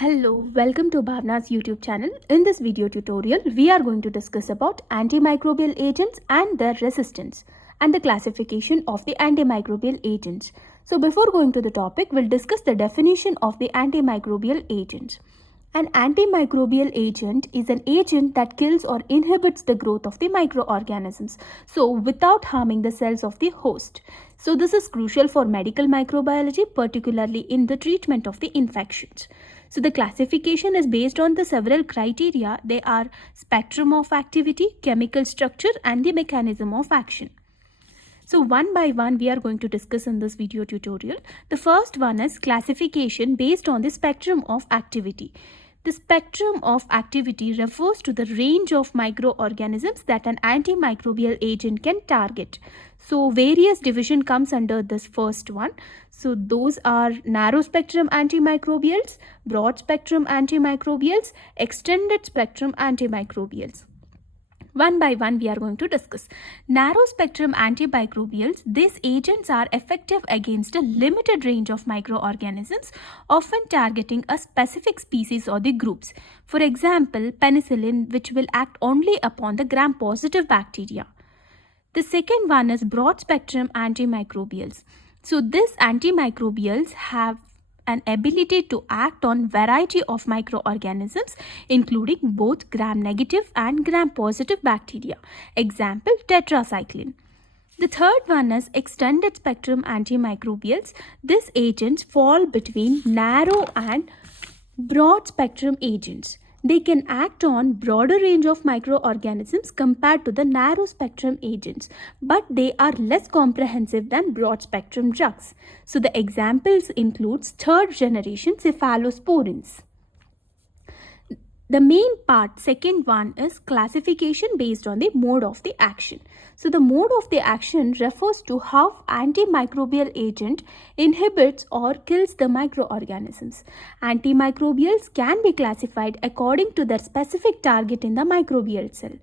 Hello, welcome to Bhavana's YouTube channel. In this video tutorial, we are going to discuss about antimicrobial agents and their resistance and the classification of the antimicrobial agents. So before going to the topic, we'll discuss the definition of the antimicrobial agents. An antimicrobial agent is an agent that kills or inhibits the growth of the microorganisms, so without harming the cells of the host. So this is crucial for medical microbiology, particularly in the treatment of the infections. So the classification is based on the several criteria. They are spectrum of activity, chemical structure, and the mechanism of action. So one by one we are going to discuss in this video tutorial. The first one is classification based on the spectrum of activity. The spectrum of activity refers to the range of microorganisms that an antimicrobial agent can target. So various division comes under this first one. So those are narrow spectrum antimicrobials, broad spectrum antimicrobials, extended spectrum antimicrobials. One by one we are going to discuss. Narrow spectrum antimicrobials, these agents are effective against a limited range of microorganisms, often targeting a specific species or the groups. For example, penicillin, which will act only upon the gram-positive bacteria. The second one is broad spectrum antimicrobials. So these antimicrobials have an ability to act on variety of microorganisms, including both gram-negative and gram-positive bacteria. Example, tetracycline. The third one is extended spectrum antimicrobials. These agents fall between narrow and broad spectrum agents. They can act on broader range of microorganisms compared to the narrow spectrum agents, but they are less comprehensive than broad spectrum drugs. So the examples includes third generation cephalosporins. The main part, second one, is classification based on the mode of the action. So the mode of the action refers to how antimicrobial agent inhibits or kills the microorganisms. Antimicrobials can be classified according to their specific target in the microbial cell.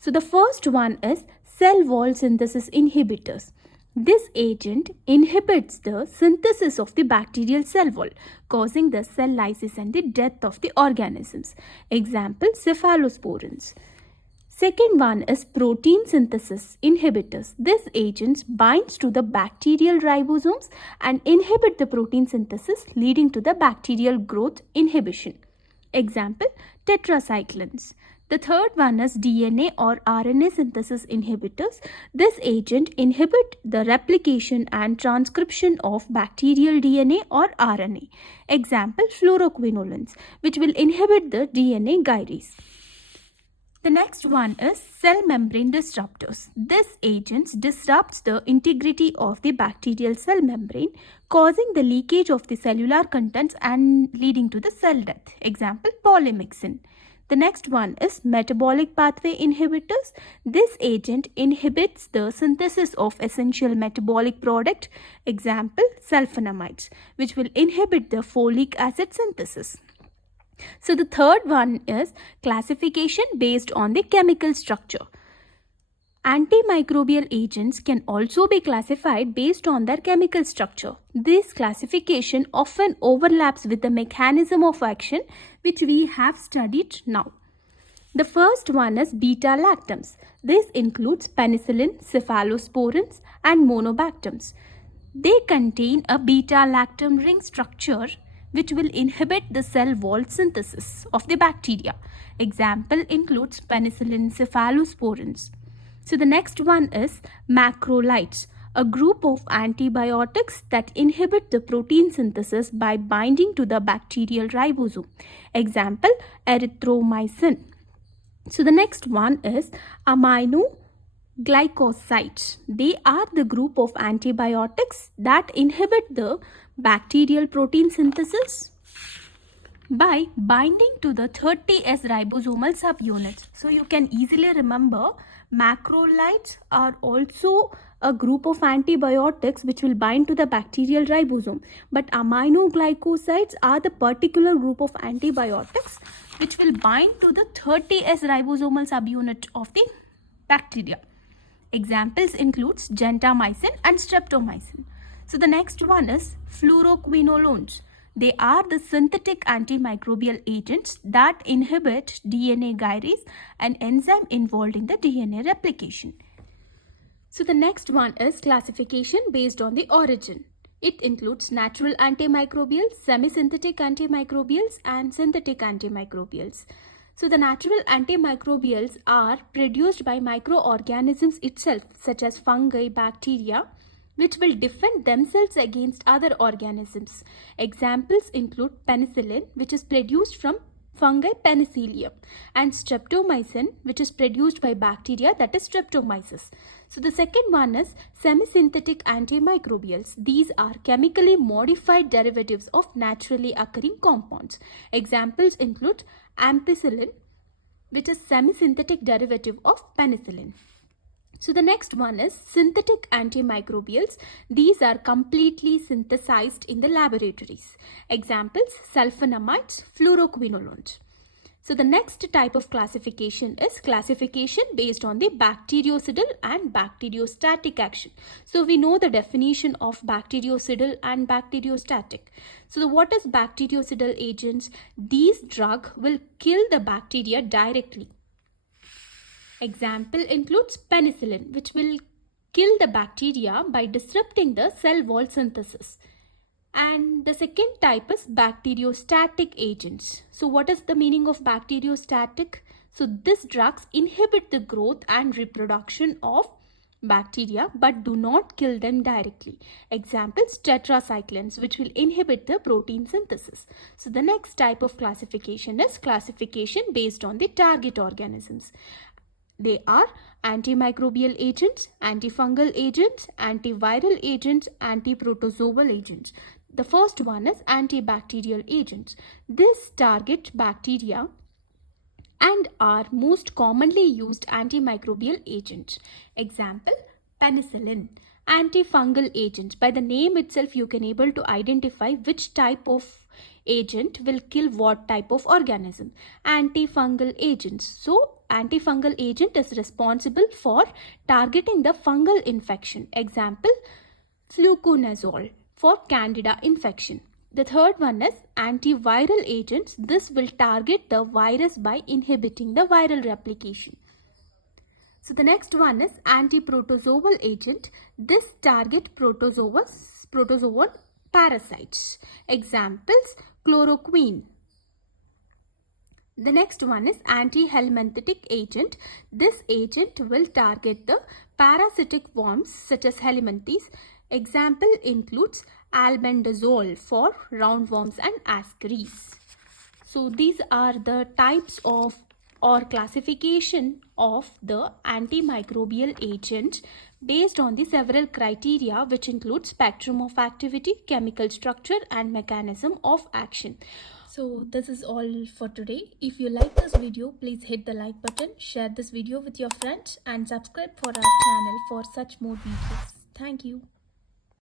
So the first one is cell wall synthesis inhibitors. This agent inhibits the synthesis of the bacterial cell wall, causing the cell lysis and the death of the organisms. Example, cephalosporins. Second one is protein synthesis inhibitors. This agent binds to the bacterial ribosomes and inhibit the protein synthesis, leading to the bacterial growth inhibition. Example, tetracyclines. The third one is DNA or RNA synthesis inhibitors. This agent inhibit the replication and transcription of bacterial DNA or RNA. Example, fluoroquinolones, which will inhibit the DNA gyrase. The next one is cell membrane disruptors. This agent disrupts the integrity of the bacterial cell membrane, causing the leakage of the cellular contents and leading to the cell death. Example, polymyxin. The next one is metabolic pathway inhibitors. This agent inhibits the synthesis of essential metabolic product, example sulfonamides, which will inhibit the folic acid synthesis. So the third one is classification based on the chemical structure. Antimicrobial agents can also be classified based on their chemical structure. This classification often overlaps with the mechanism of action which we have studied now. The first one is beta-lactams. This includes penicillin, cephalosporins, and monobactams. They contain a beta-lactam ring structure which will inhibit the cell wall synthesis of the bacteria. Example includes penicillin, cephalosporins. So the next one is macrolides, a group of antibiotics that inhibit the protein synthesis by binding to the bacterial ribosome. Example, erythromycin. So the next one is aminoglycosides. They are the group of antibiotics that inhibit the bacterial protein synthesis by binding to the 30S ribosomal subunits. So you can easily remember macrolides are also a group of antibiotics which will bind to the bacterial ribosome. But aminoglycosides are the particular group of antibiotics which will bind to the 30S ribosomal subunit of the bacteria. Examples includes gentamicin and streptomycin. So the next one is fluoroquinolones. They are the synthetic antimicrobial agents that inhibit DNA gyrase, an enzyme involved in the DNA replication. So the next one is classification based on the origin. It includes natural antimicrobials, semi-synthetic antimicrobials, and synthetic antimicrobials. So the natural antimicrobials are produced by microorganisms itself, such as fungi, bacteria, which will defend themselves against other organisms. Examples include penicillin, which is produced from fungi Penicillium, and streptomycin, which is produced by bacteria, that is Streptomyces. So the second one is semi-synthetic antimicrobials. These are chemically modified derivatives of naturally occurring compounds. Examples include ampicillin, which is semi-synthetic derivative of penicillin. So the next one is synthetic antimicrobials. These are completely synthesized in the laboratories. Examples, sulfonamides, fluoroquinolones. So the next type of classification is classification based on the bactericidal and bacteriostatic action. So we know the definition of bactericidal and bacteriostatic. So what is bactericidal agents? These drugs will kill the bacteria directly. Example includes penicillin, which will kill the bacteria by disrupting the cell wall synthesis. And the second type is bacteriostatic agents. So what is the meaning of bacteriostatic? So these drugs inhibit the growth and reproduction of bacteria but do not kill them directly. Examples, tetracyclines, which will inhibit the protein synthesis. So the next type of classification is classification based on the target organisms. They are antimicrobial agents, antifungal agents, antiviral agents, antiprotozoal agents. The first one is antibacterial agents. This target bacteria and are most commonly used antimicrobial agents. Example, penicillin. Antifungal agents. By the name itself, you can able to identify which type of agent will kill what type of organism. Antifungal agents. So antifungal agent is responsible for targeting the fungal infection. Example, fluconazole for candida infection. The third one is antiviral agents. This will target the virus by inhibiting the viral replication. So the next one is antiprotozoal agent. This target protozoal parasites. Examples, chloroquine. The next one is anti-helminthic agent. This agent will target the parasitic worms such as helminthes. Example includes albendazole for roundworms and ascaris. So these are the types of or classification of the antimicrobial agents based on the several criteria, which include spectrum of activity, chemical structure, and mechanism of action. So this is all for today. If you like this video, please hit the like button, share this video with your friends, and subscribe for our channel for such more videos. Thank you.